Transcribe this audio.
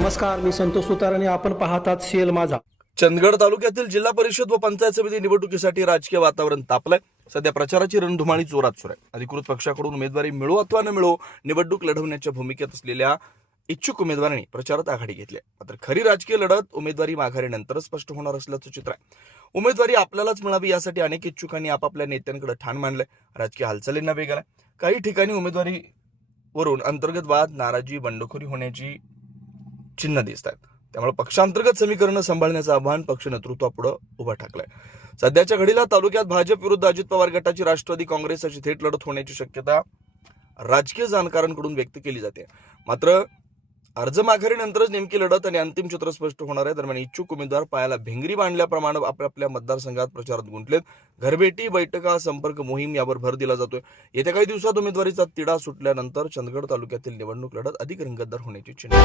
नमस्कार, मी संतोष सुतार आणि आपण पाहतात शेल माझा. चंदगड तालुक्यातील जिल्हा परिषद व पंचायत समिती निवडणुकीसाठी राजकीय वातावरण तापलंय. सध्या प्रचाराची रणधुमाळी जोरात सुरू आहे. अधिकृत पक्षाकडून उमेदवारी मिळो अथवा न मिळो, निवडणूक लढवण्याच्या भूमिकेत असलेल्या इच्छुक उमेदवारांनी प्रचारात आघाडी घेतली आहे. मात्र खरी राजकीय लढत उमेदवारी माघारीनंतरच स्पष्ट होणार असल्याचं चित्र आहे. उमेदवारी आपल्यालाच मिळावी यासाठी अनेक इच्छुकांनी आपापल्या नेत्यांकडे ठाण मांडलंय. राजकीय हालचालींना वेग आलाय. काही ठिकाणी उमेदवारीवरून अंतर्गत वाद, नाराजी, बंडखोरी होण्याची चिन्ह दिसत आहेत. त्यामुळे पक्षांतर्गत समीकरण सांभाळण्याचं आव्हान पक्ष नेतृत्वापुढे उभं ठाकलंय. सध्याच्या घडीला तालुक्यात भाजप विरुद्ध अजित पवार गटाची राष्ट्रवादी काँग्रेस अशी थेट लढत होण्याची शक्यता राजकीय जाणकारांकडून व्यक्त केली जाते. मात्र अर्ज माघारीनंतरच नेमकी लढत आणि अंतिम चित्र स्पष्ट होणार आहे. दरम्यान इच्छुक उमेदवार पायाला भिंगरी बांधल्याप्रमाणे आपापल्या मतदारसंघात प्रचारात गुंतलेत. घरभेटी, बैठका, संपर्क मोहीम यावर भर दिला जातोय. येत्या काही दिवसात उमेदवारीचा तिढा सुटल्यानंतर चंदगड तालुक्यातील निवडणूक लढत अधिक रंगतदार होण्याची चिन्ह